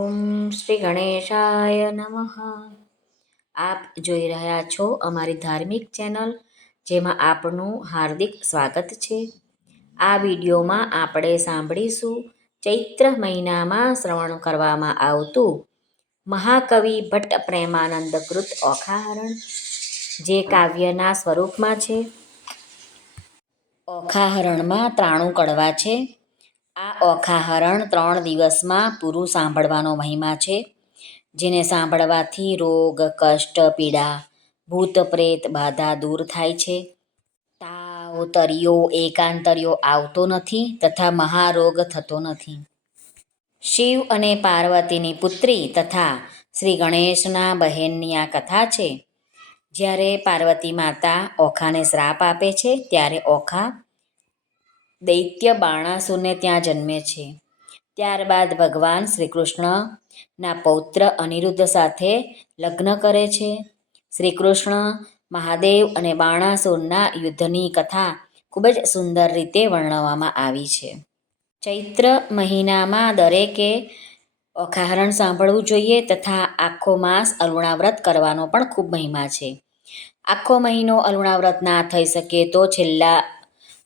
ઓમ શ્રી ગણેશાય નમઃ. આપ જોઈ રહ્યા છો અમારી ધાર્મિક ચેનલ, જેમાં આપનું હાર્દિક સ્વાગત છે. આ વિડીયોમાં આપણે સાંભળીશું ચૈત્ર મહિનામાં શ્રવણ કરવામાં આવતું મહાકવિ ભટ્ટ પ્રેમાનંદ કૃત ઓખાહરણ, જે કાવ્યના સ્વરૂપમાં છે. ઓખાહરણમાં ત્રાણું કડવા છે. આ ઓખાહરણ ત્રણ દિવસમાં પૂરું સાંભળવાનો મહિમા છે, જેને સાંભળવાથી રોગ, કષ્ટ, પીડા, ભૂત પ્રેત, બાધા દૂર થાય છે. તાવ તરિયો એકાંતરિયો આવતો નથી તથા મહારોગ થતો નથી. શિવ અને પાર્વતીની પુત્રી તથા શ્રી ગણેશના બહેનની આ કથા છે. જ્યારે પાર્વતી માતા ઓખાને શ્રાપ આપે છે, ત્યારે ઓખા દૈત્ય બાણાસુરને ત્યાં જન્મે છે. ત્યારબાદ ભગવાન શ્રી કૃષ્ણના પૌત્ર અનિરુદ્ધ સાથે લગ્ન કરે છે. શ્રી કૃષ્ણ મહાદેવ અને બાણાસુરના યુદ્ધની કથા ખૂબ જ સુંદર રીતે વર્ણવવામાં આવી છે. ચૈત્ર મહિનામાં દરેકે અખાહરણ સાંભળવું જોઈએ તથા આખો માસ અલુણાવ્રત કરવાનો પણ ખૂબ મહિમા છે. આખો મહિનો અલુણાવ્રત ના થઈ શકે તો છેલ્લા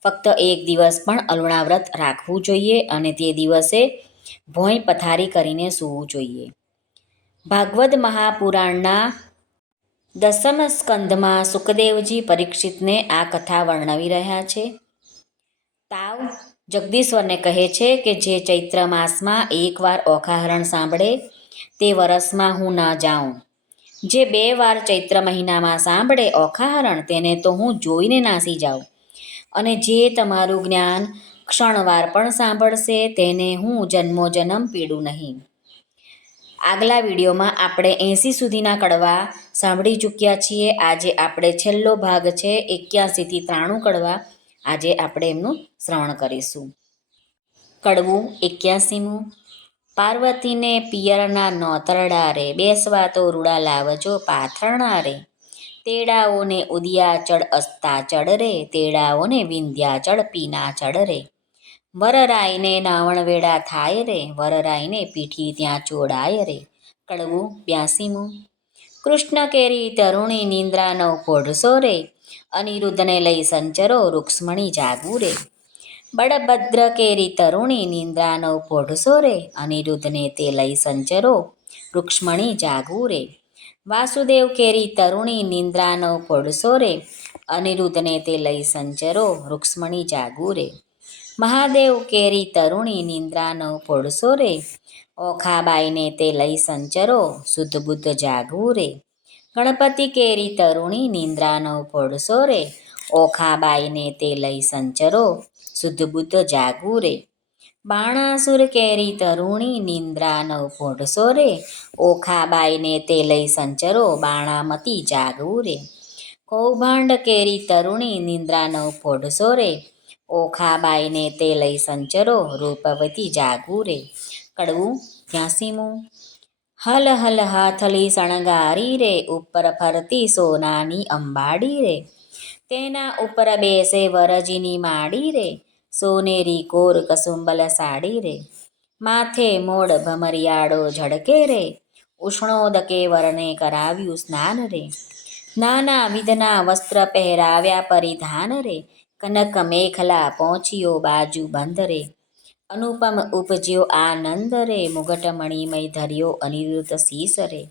ફક્ત એક દિવસ પણ અલુણાવ્રત રાખવું જોઈએ અને તે દિવસે ભોંય પથારી કરીને સૂવું જોઈએ. ભાગવદ મહાપુરાણના દસમ સ્કંદમાં સુખદેવજી પરીક્ષિતને આ કથા વર્ણવી રહ્યા છે. તાવ જગદીશ્વરને કહે છે કે જે ચૈત્ર માસમાં એકવાર ઓખાહરણ સાંભળે, તે વરસમાં હું ન જાઉં. જે બે વાર ચૈત્ર મહિનામાં સાંભળે ઓખાહરણ, તેને તો હું જોઈને નાસી જાઉં. અને જે તમારું જ્ઞાન ક્ષણવાર પણ સાંભળશે, તેને હું જન્મો જન્મ પીડું નહીં. આગલા વિડીયોમાં આપણે એંસી સુધીના કડવા સાંભળી ચૂક્યા છીએ. આજે આપણે છેલ્લો ભાગ છે, એક્યાસીથી ત્રાણું કડવા. આજે આપણે એમનું શ્રવણ કરીશું. કડવું એક્યાસીમું. પાર્વતીને પિયરના નોતરડા રે બેસવા તો રૂડા લાવજો પાથરણા રે તેડાઓને ઉદિયાચળ અસ્તાચળ રે, તેડાઓને વિંધ્યાચળ પીનાચળ રે. વરરાયને નાવણ વેડા થાય રે, વરરાયને પીઠી ત્યાં ચોડાય રે. કડવું બ્યાસીમું. કૃષ્ણ કેરી તરુણી નિંદ્રાનો કોઢસો રે, અનિરુદ્ધને લઈ સંચરો રૂક્ષ્મણી જાગવું રે. બળભદ્ર કેરી તરુણી નિંદ્રાનો પોઢસો રે, અનિરુદ્ધને તે લઈ સંચરો રૂક્ષ્મણી જાગવું રે. વાસુદેવ કેરી તરુણી નિંદ્રાનો પડસો રે અનિરુદ્ધને તે લઈ સંચરો રૂક્ષ્મણી જાગવું રે મહાદેવ કેરી તરુણી નિંદ્રાનો પડસો રે ઓખાબાઈને તે લઈ સંચરો શુદ્ધ બુદ્ધ જાગવું રે ગણપતિ કેરી તરુણી નિંદ્રાનો પડસો રે ઓખાબાઈને તે લઈ સંચરો શુદ્ધ બુદ્ધ જાગવું રે બાણાસુર કેરી તરુણી, નિંદ્રા નવ પોઢસો રે ઓખાબાઈને તે લઈ સંચરો, બાણામતી જાગવું રે. કૌભાંડ કેરી તરુણી, નિંદ્રા નવ પોઢસો રે ઓખાબાઈને તે લઈ સંચરો, રૂપવતી જાગવું રે. કડવું ત્યાસીમું હલ હલ હાથલી શણગારી રે, ઉપર ફરતી સોનાની અંબાડી રે. તેના ઉપર બેસે વરજીની માડી રે. સોનેરી કોર કસુંબલ સાડી રે. માથે મોડ ભમરિયાળો ઝડકે રે. ઉષ્ણોદકે વરને કરાવ્યું સ્નાન રે. નાના વિધના વસ્ત્ર પહેરાવ્યા પરિધાન રે. કનક મેખલા પહોંચ્યો બાજુ બંધ રે. અનુપમ ઉપજ્યો આનંદ રે. મુગટમણીમય ધર્યો અનિરુદ્ધ શીસ રે.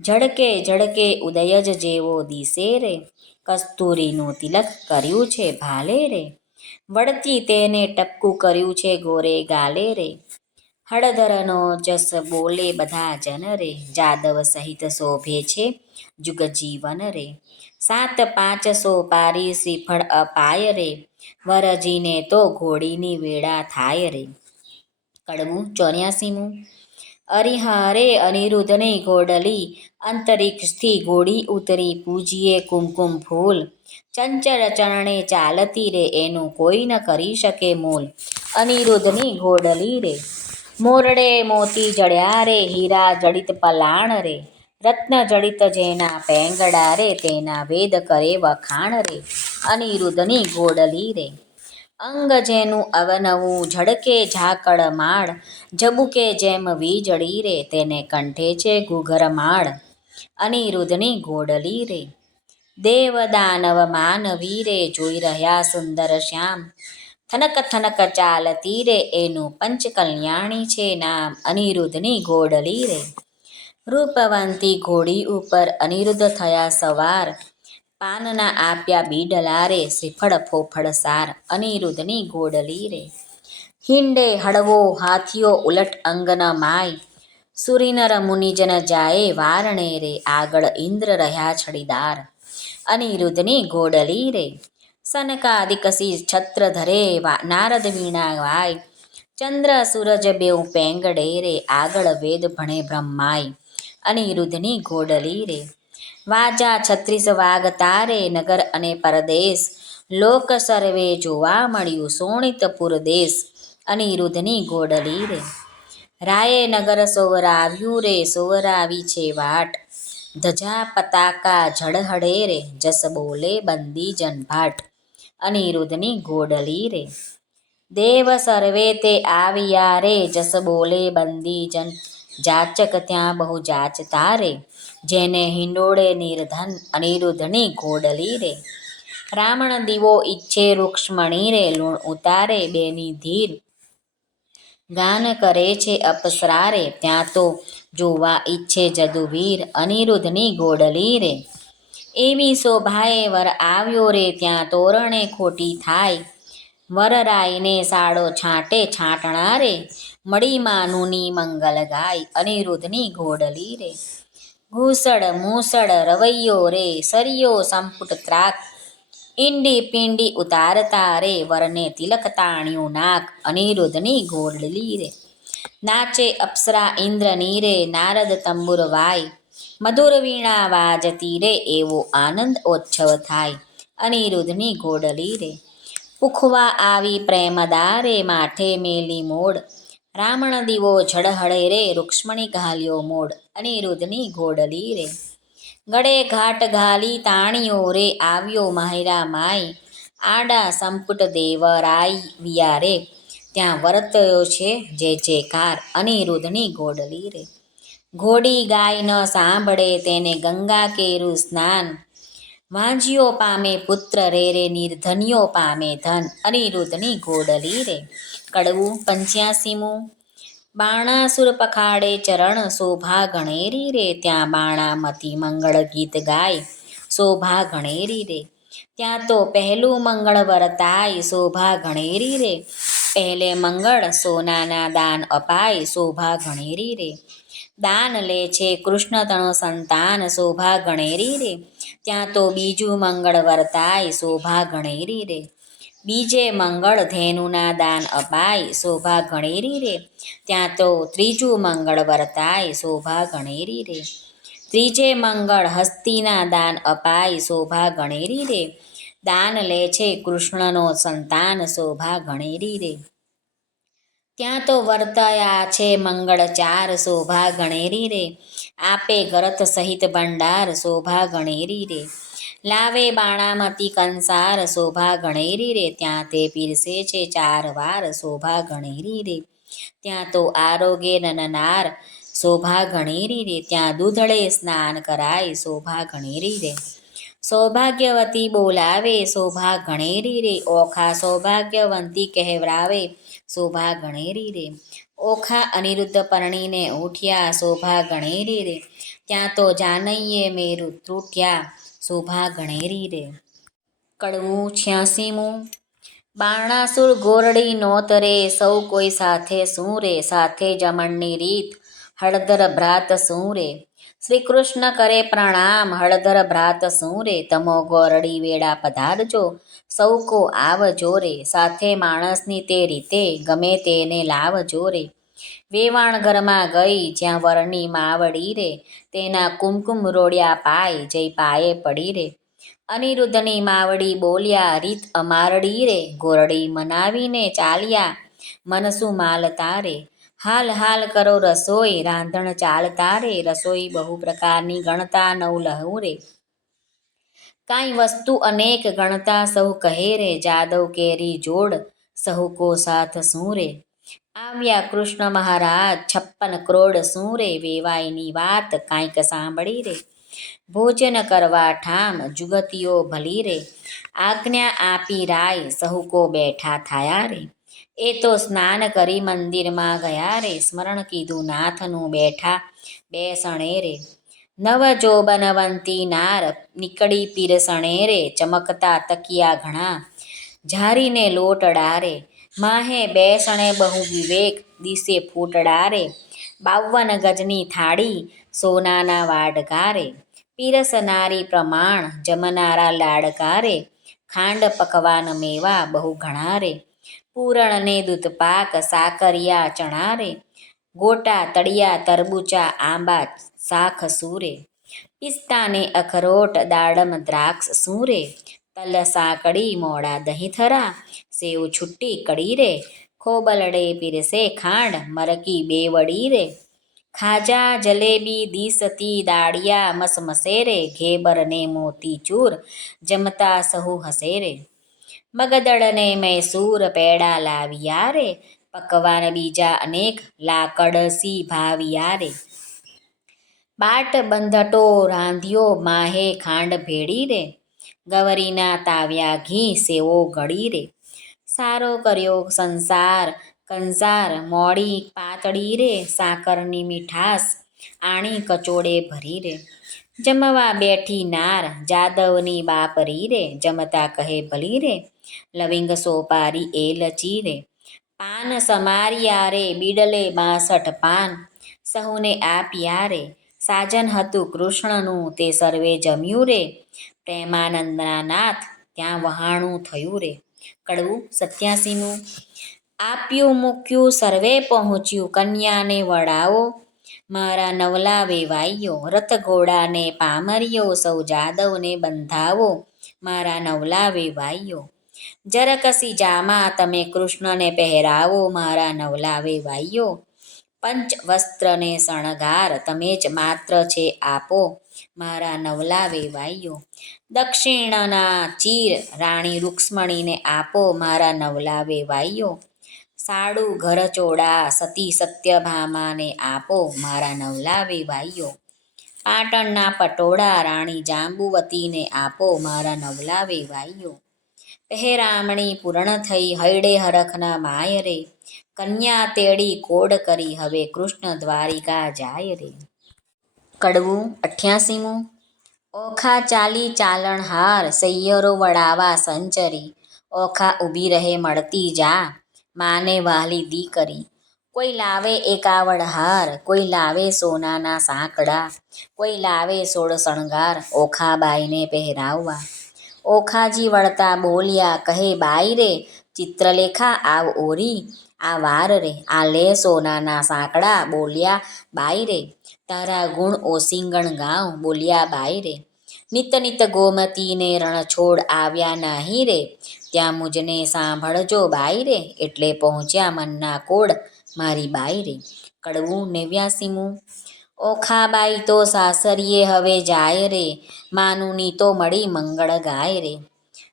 ઝડકે ઝડકે ઉદય જ જેવો દિશે રે. કસ્તુરીનું તિલક કર્યું છે ભાલે રે. વળતી તેને ટપકું કર્યું છે ગોરે ગાલે રે. હળદરનો જસ બોલે બધા જન રે. જાદવ સહિત શોભે છે જુગ જીવન રે. સાત પાંચસો પારી શ્રીફળ અપાય રે. વરજીને તો ઘોડીની વેળા થાય રે. કડવું ચોર્યાસીમું. અરિહારે અનિરુદ્ધને ઘોડલી અંતરિક્ષથી ઘોડી ઉતરી પૂજીએ કુમકુમ ફૂલ. ચંચળ ચરણે ચાલતી રે, એનું કોઈ ન કરી શકે મૂલ. અનિરુદ્ધની ઘોડલી રે. મોરડે મોતી જડ્યા રે, હીરા જડિત પલાણ રે. રત્ન જડિત જેના પેંગડા રે, તેના વેદ કરે વખાણ રે. અનિરુદ્ધની ઘોડલી રે. અંગ જેનું અવનવું ઝડકે ઝાકળ માળ. જબુકે જેમ વીજળી રે, તેને કંઠે છે ઘૂઘર માળ. અનિરુદ્ધની ગોડલી રે. દેવ દાનવ માનવી જોઈ રહ્યા સુંદર શ્યામ. થનક થનક ચાલતી રે એનું પંચ કલ્યાણી છે નામ, અનિરુદ્ધની ગોડલી રે રૂપવંતી ઘોડી ઉપર અનિરુદ્ધ થયા સવાર. પાનના આપ્યા બીડલા રે શ્રીફળ ફોફળ સાર, અનિરુદ્ધની ગોડલી રે હિંડે હળવો હાથીઓ ઉલટ અંગન માય. સુરીનર મુનિજન જાય વારણે રે, આગળ ઇન્દ્ર રહ્યા છડીદાર. અનિરુદ્ધની ગોડલી રે સનકાદિકસી છત્ર ધરે નારદ વીણા વાય ચંદ્ર સૂરજ બેઉ પેંગડે રે આગળ વેદ ભણે બ્રહ્માય અનિરુદ્ધની ગોડલી રે વાજા છત્રીસ વાગ તારે નગર અને પરદેશ લોક સર્વે જોવા મળ્યું સોણિતપુર દેશ અનિરુદ્ધની ગોડલી રે રાયે નગર સોવરાવ્યું રે સોવરાવી છે વાટ ધજા પતાકા ઝળહળે રે, જસ બોલે બંદી જનભાટ, અનિરુદ્ધની ગોડલી રે. દેવ સર્વે તે આવ્યા રે, જસ બોલે બંદી જન, જાચક ત્યાં બહુ જાચતા રે. જેને હિંડોળે નિર્ધન, અનિરુદ્ધની ગોડલી રે. રામણ દીવો ઈચ્છે રૂક્ષ્મણી રે, લૂણ ઉતારે બેની ધીર. ગાન કરે છે અપસરા રે ત્યાં તો જોવા ઈચ્છે જદુવીર, અનિરુદ્ધની ગોડલી રે. એવી શોભાએ વર આવ્યો રે, ત્યાં તોરણે ખોટી થાય. વરરાયને સાડો છાંટે છાંટણા રે, મળી માનુની મંગલ ગાય, અનિરુદ્ધની ગોડલી રે. ઘૂસડ મૂસડ રવૈયો રે, સરિયો સંપુટ ત્રાક ઈંડી પિંડી ઉતારતા રે, વરને તિલક તાણ્યું નાક, અનિરુદ્ધની ગોડલી રે. નાચે અપ્સરા ઇન્દ્રની રે નારદ તંબુર વાય. મધુર વીણા વાજતી રે, એવો આનંદ ઓચ્છવ થાય. અનિરુદ્ધની ગોડલી રે. પુખવા આવી પ્રેમદારે માથે મેલી મોડ. રામણ દીવો ઝળહળે રે, રૂક્ષ્મણી ઘાલ્યો મોડ. અનિરુદ્ધની ગોડલી રે. ગળે ઘાટ ઘાલી તાણીઓ રે આવ્યો માહિરા માય. આડા સંપુટ દેવરાય વિયારે ત્યાં વર્તયો છે જે જે કાર અનિરુદ્ધની ગોડલી રે. ઘોડી ગાય ન સાંભળે તેને ગંગા કેરું સ્નાન. વાંજીઓ પામે પુત્ર રે રે, નિર્ધનિયો પામે ધન અનિરુદ્ધની ગોડલી રે. કડવું પંચ્યાસીમું બાણાસુર પખાડે ચરણ શોભા ગણેરી રે, ત્યાં બાણામતી મંગળ ગીત ગાય, શોભા ગણેરી રે. ત્યાં તો પહેલું મંગળ વર્તાય, શોભા ગણેરી રે. પહેલે મંગળ સોનાના દાન અપાય, શોભા ગણેરી રે. દાન લે છે કૃષ્ણ તણો સંતાન, શોભા ગણેરી રે. ત્યાં તો બીજું મંગળ વર્તાય, શોભા ગણેરી રે. બીજે મંગળ ધેનુના દાન અપાય, શોભા ગણેરી રે. ત્યાં તો ત્રીજું મંગળ વર્તાય, શોભા ગણેરી રે. ત્રીજે મંગળ હસ્તીના દાન અપાય, શોભા ગણેરી રે. દાન લે છે કૃષ્ણનો સંતાન, શોભા ગણેરી રે. ત્યાં તો વર્તયા છે મંગળ ચાર, શોભા ગણેરી રે. આપે ગરત સહિત ભંડાર, શોભા ગણેરી રે. લાવે બાણામતી કંસાર શોભા ગણેરી રે ત્યાં તે પીરસે છે ચાર વાર શોભા ગણેરી રે ત્યાં તો આરોગ્ય નનનાર શોભા ગણેરી રે ત્યાં દૂધળે સ્નાન કરાય શોભા ગણેરી રે સૌભાગ્યવતી બોલાવે શોભા ગણેરી રે ઓખા સૌભાગ્યવંતી કહેવરાવે શોભા ગણેરી રે ઓખા અનિરુદ્ધ પરણીને ઉઠ્યા શોભા ગણેરી રે ત્યાં તો જાનૈયે મેરુ તૂટ્યા શોભા ગણેરી રે. કડવું છ્યાસીમું બાણાસુર ગોરડી નોતરે સૌ કોઈ સાથે શું રે? સાથે જમણની રીત હળદર ભ્રાત શું રે? શ્રી કૃષ્ણ કરે પ્રણામ. હળદર ભ્રાત શું રે? તમો ગોરડી વેળા પધારજો. સૌ કો આવજો રે. સાથે માણસની તે રીતે ગમે તેને લાવજો રે. વેવાણ ઘરમાં ગઈ જ્યાં વરની માવડી રે. તેના કુમકુમ રોડિયા પાય જઈ પાયે પડી રે. અનિરુદ્ધની માવડી બોલ્યા, રીત અમારડી રે. ગોરડી મનાવીને ચાલ્યા. મનસું માલતા તારે હાલ હાલ કરો રસોઈ. રાંધણ ચાલતા રે. રસોઈ બહુ પ્રકારની ગણતા નવ લહું રે. કાંઈ વસ્તુ અનેક ગણતા સહુ કહે રે. જાદવ કેરી જોડ. સહુ કો સાથ શું રે? આવ્યા કૃષ્ણ મહારાજ, છપ્પન કરોડ શું રે વેવાયની વાત કાંઈક સાંભળી રે. ભોજન કરવા ઠામ, જુગતીઓ ભલી રે. આજ્ઞા આપી રાય સહુ કો બેઠા થયા રે. એ તો સ્નાન કરી મંદિરમાં ગયા રે. સ્મરણ કીધું નાથનું બેઠા બેસણે રે. નવ જોબનવંતી નાર નીકળી પીરસણે રે. ચમકતા તકિયા ઘણા ઝારીને લોટડા રે માહે બેસણે બહુ વિવેક, દિશે ફૂટડા રે બાવન ગજની થાળી, સોનાના વાડકારે. પીરસનારી પ્રમાણ, જમનારા લાડકારે. ખાંડ પકવાન મેવા બહુ ઘણા રે પૂરણને દૂધપાક, સાકરિયા ચણા રે ગોટા, તળિયા, તરબૂચા, આંબા શાખ સૂરે. પિસ્તાને અખરોટ, દાડમ, દ્રાક્ષ સૂરે. તલ કડી, મોડા દહીં થરા, સેવ છુટ્ટી કડી રે, ખોબલડે પીરસે ખાંડ, મરકી બેવડી રે. ખાજા જલેબી દીસતી દાડિયા મસમસે રે ઘેબર ને મોતી ચૂર, જમતા સહુ હસે રે. મગદળને મૈસૂર પેડા લાવ્યા રે, પકવાન બીજા અનેક લાકડસી ભાવ્યા રે. બાટ બંધટો રાંધ્યો, માહે ખાંડ ભેળી રે. ગવરીના તાવ્યા ઘી સેવો ગળી રે. સારો કર્યો સંસાર, કંસાર, મોડી પાતળી રે, સાકરની મીઠાસ આણી કચોડે ભરી રે. જમવા બેઠી નાર જાદવની બાપરી રે, જમતા કહે ભલી રે, લવિંગ સોપારી એ લચી રે. પાન સમારિયા રે, બીડલે બાસઠ પાન સહુને આપ્યા રે. સાજન હતું કૃષ્ણનું, તે સર્વે જમ્યું રે. પ્રેમાનંદના નાથ, ત્યાં વહાણું થયું રે. કડવું સત્યાસીનું આપ્યું, મૂક્યું, સર્વે પહોંચ્યું, કન્યાને વડાવો મારા નવલા વેવાઈયો રથ ઘોડાને પામરિયો, સૌ જાદવને બંધાવો, મારા નવલા વેવાઈયો જરકસી જામા તમે કૃષ્ણને પહેરાવો, મારા નવલા વેવાઈયો પંચ વસ્ત્રને શણગાર, તમે જ માત્ર છે આપો. મારા નવલા વેવાઈયો દક્ષિણના ચીર રાણી રૂક્ષ્મણીને આપો મારા નવલા વેવાઈયો સાડું ઘરચોડા સતી સત્યભામાને આપો મારા નવલા વેવાઈયો પાટણના પટોળા રાણી જાંબુવતીને આપો મારા નવલા વેવાઈયો પહેરામણી પૂર્ણ થઈ હૈડે હરખના માય રે કન્યા તેડી કોડ કરી હવે કૃષ્ણ દ્વારિકા જાય રે. કડવું, અઠ્યાસીમું. ઓખા ચાલી ચાલણહાર સૈયરો વડાવા સંચરી. ઓખા ઊભી રહે મળતી જા, માને વાલી દીકરી. કોઈ લાવે એકાવડ હાર, કોઈ લાવે સોનાના સાંકડા. કોઈ લાવે સોળ શણગાર ઓખાબાઈને પહેરાવવા. ઓખાજી વળતા બોલ્યા, કહે બાઈ રે, ચિત્રલેખા આવ ઓરી. આ વાર રે. આ લે સોનાના સાંકડા, બોલ્યા બાઈ રે. તારા ગુણ ઓસિંગણ ગાઉં, બોલ્યા બાઈ રે. નિત નિત ગોમતીને રણછોડ આવ્યા નાહી રે. ત્યાં મુજને સાંભળજો બાઈ રે. એટલે પહોંચ્યા મનના કોડ મારી બાઈ રે. કડવું નેવ્યાસીમું ઓખાબાઈ તો સાસરીએ હવે જાય રે. માનુની તો મળી મંગળ ગાય રે.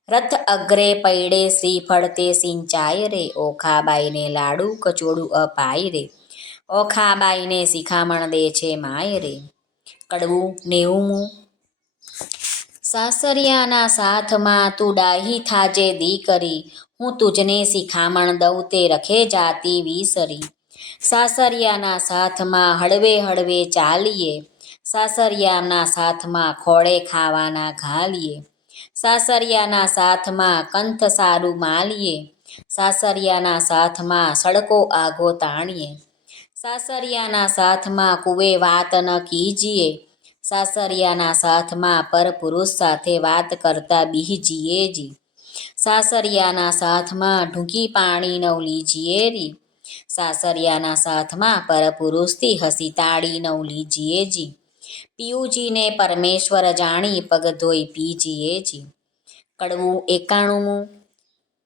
રથ અગ્રે પૈડે શ્રીફળ તે સિંચાય રે. ઓખાબાઈને લાડુ કચોડું અપાય રે. ઓખાબાઈને શિખામણ દે છે માય રે કડવું, નેવુંમું. સાસરિયાના સાથમાં તું ડાહી થાજે દીકરી. હું તુજને શિખામણ દઉં તે રખે જાતી વિસરી. સાસરિયાના સાથમાં હળવે હળવે ચાલીએ. સાસરિયાના સાથમાં ખોળે ખાવાના ઘાલીએ. સાસરિયાના સાથમાં કંથ સારું માલીએ. સાસરિયાના સાથમાં સડકો આગો તાણીએ. સાસરિયાના સાથમાં કુવે વાત ન કીજીએ. સાસરિયાના સાથમાં પરપુરુષ સાથે વાત કરતા બીજીએ જી. સાસરિયાના સાથમાં ઢૂંકી પાણી નવ લીજીએ રી. સાસરિયાના સાથમાં પરપુરુષથી હસી તાળી નવ લીજીએ જી. પિયુજીને પરમેશ્વર જાણી પગ ધોઈ પીજીએ જી. કડવું એકાણુંમું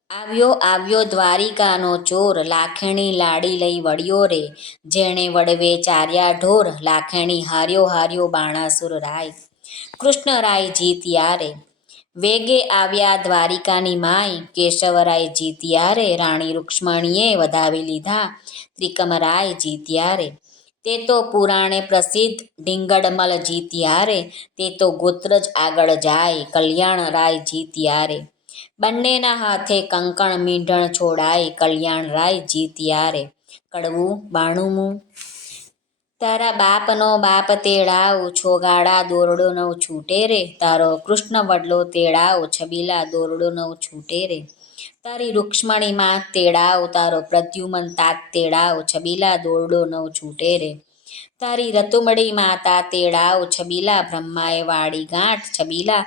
આવ્યો આવ્યો દ્વારિકાનો ચોર, લાખેણી લાડી લઈ વળ્યો રે. જેણે વડવે ચાર્યા ઢોર, લાખેણી હાર્યો હાર્યો બાણાસુર રાય. કૃષ્ણ રાય જીત્યા રે. વેગે આવ્યા દ્વારિકાની માય કેશવરાય જીત્યારે રાણી રૂક્ષ્મણીએ વધાવી લીધા, ત્રિકમરાય જીત્યારે તે તો પુરાણે પ્રસિદ્ધ ઢીંગડમલ જીત્યારે તે તો ગોત્ર જ આગળ જાય કલ્યાણ રાય જીત્યારે બંનેના હાથે કંકણ મીંઢણ છોડાય કલ્યાણ રાય જીત્યારે. કડવું, બાણુમું. તારા બાપનો બાપ તેડાવ છોગાડા દોરડો નવ છૂટે રે. તારો કૃષ્ણ વડલો તેડાવ, છબીલા દોરડો નવ છૂટે રે. તારી રૂક્ષ્મણી માં તેડાવ, તારો પ્રદ્યુમન તાત તેડાવ, છબીલા દોરડો નવ છૂટે રે. તારી રતુમડી માતા તેડાવ, છબીલા બ્રહ્માએ વાળી ગાંઠ, છબીલા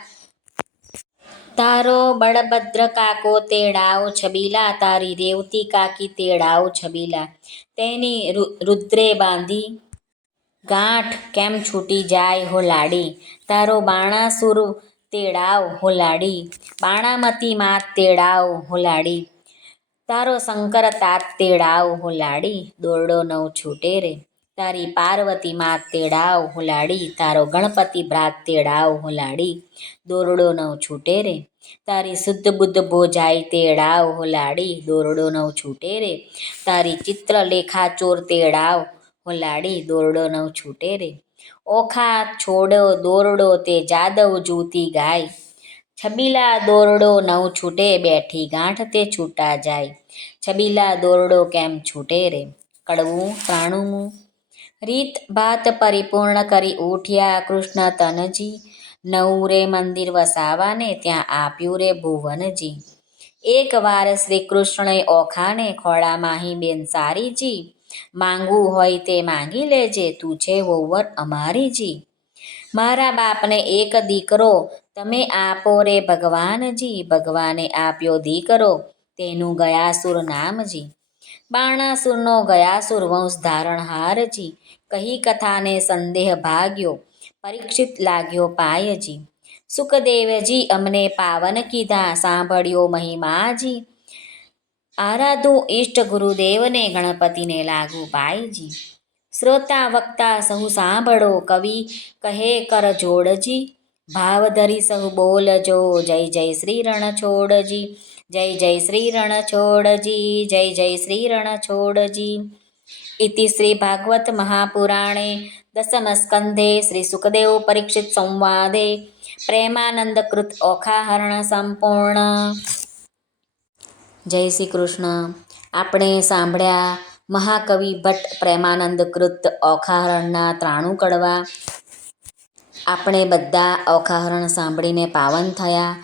તારો બળભદ્ર કાકો તેડાવ છબીલા, તારી રેવતી કાકી તેડાવ છબીલા. તેની રુદ્રે બાંધી, ગાંઠ કેમ છૂટી જાય હો લાડી? તારો બાણાસુર તેડાવ હો લાડી? બાણામતી માત તેડાવ હો લાડી? તારો શંકર તાત તેડાવ હો લાડી? દોરડો નવ છૂટે રે. તારી પાર્વતી માત તેડાવ હો લાડી તારો ગણપતિ ભ્રાત તેડાવ હો લાડી દોરડો નવ છૂટે રે, તારી શુદ્ધ બુદ્ધ ભોજાઈ તેડાવ હો લાડી દોરડો નવ છૂટે રે, તારી ચિત્રલેખા ચોર તેડાવ હો લાડી દોરડો નવ છૂટે રે, ઓખા છોડો દોરડો તે જાદવ જૂતી ગાય. છબીલા દોરડો નવ છૂટે, બેઠી ગાંઠ તે છૂટા જાય. છબીલા દોરડો કેમ છૂટે રે? કડવું ત્રાણુમું રીત ભાત પરિપૂર્ણ કરી ઉઠ્યા કૃષ્ણ તનજી. નવું રે મંદિર વસાવાને ત્યાં આપ્યું રે ભુવનજી. એક વાર શ્રી કૃષ્ણએ ઓખાને ખોળા બેન સારીજી. માંગવું હોય તે માંગી લેજે, તું છે વોવર અમારીજી. મારા બાપને એક દીકરો, તમે આપો રે ભગવાનજી. ભગવાને આપ્યો દીકરો, તેનું ગયાસુર નામજી. બાણાસુરનો ગયાસુર વંશ ધારણહારજી કહી કથાને સંદેહ ભાગ્યો, પરીક્ષિત લાગ્યો પાયજી સુખદેવજી અમને પાવન કીધા, સાંભળ્યો મહિમાજી આરાધુ ઈષ્ટ ગુરુદેવને ગણપતિને લાગુ પાયજી શ્રોતા વક્તા સહુ સાંભળો, કવિ કહે કર જોડજી ભાવધરી સહુ બોલજો, જય જય શ્રી રણછોડજી જય જય શ્રી રણછોડજી જય જય શ્રી રણછોડજી ઇતિ શ્રી ભાગવત મહાપુરાણે દશમસ્કંધે શ્રી સુખદેવ પરીક્ષિત સંવાદે પ્રેમાનંદકૃત ઓખાહરણ સંપૂર્ણ. જય શ્રી કૃષ્ણ. આપણે સાંભળ્યા મહાકવિ ભટ્ટ પ્રેમાનંદકૃત ઓખાહરણના ત્રાણું કડવા. આપણે બધા ઓખાહરણ સાંભળીને પાવન થયા.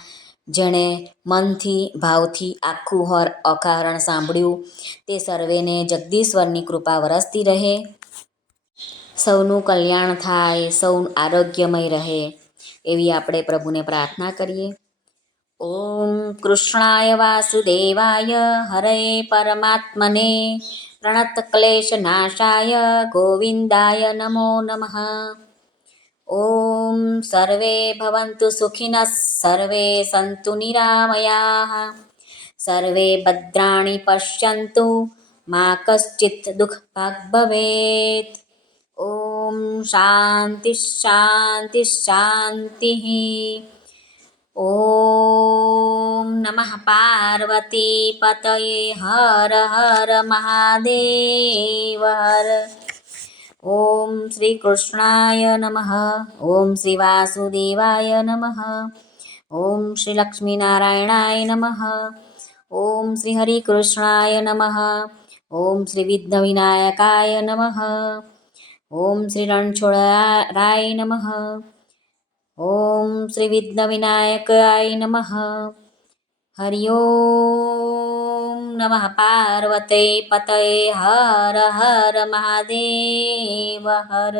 જેણે મનથી, ભાવથી આખું હર અકારણ સાંભળ્યું. તે સર્વેને જગદીશ્વરની કૃપા વરસતી રહે. સૌનું કલ્યાણ થાય સૌ આરોગ્યમય રહે, એવી આપણે પ્રભુને પ્રાર્થના કરીએ. ઓમ કૃષ્ણાય વાસુદેવાય, હરે પરમાત્મને. પ્રણતક્લેશનાશાય ગોવિંદાય નમો નમઃ. ઓમ સર્વે ભવન્તુ સુખિનઃ સર્વે સંતુ નિરામયાઃ સર્વે ભદ્રાણી પશ્યન્તુ મા કશ્ચિત દુઃખભાગ ભવેત ઓમ શાંતિ શાંતિ શાંતિ ઓમ નમઃ પાર્વતી પતયે હર હર મહાદેવ હર ઓમ શ્રી કૃષ્ણાય નમઃ ઓમ શ્રી વાસુદેવાય નમઃ ઓમ શ્રી લક્ષ્મીનારાયણાય નમઃ ઓમ શ્રી હરિકૃષ્ણાય નમઃ ઓમ શ્રી વિઘ્નવિનાયકાય નમઃ ઓમ શ્રી રણછોડરાય નમઃ ઓમ શ્રી વિઘ્નવિનાયકાય નમઃ હરિ ઓમ નમઃ પાર્વતે પતયે હર હર મહાદેવ હર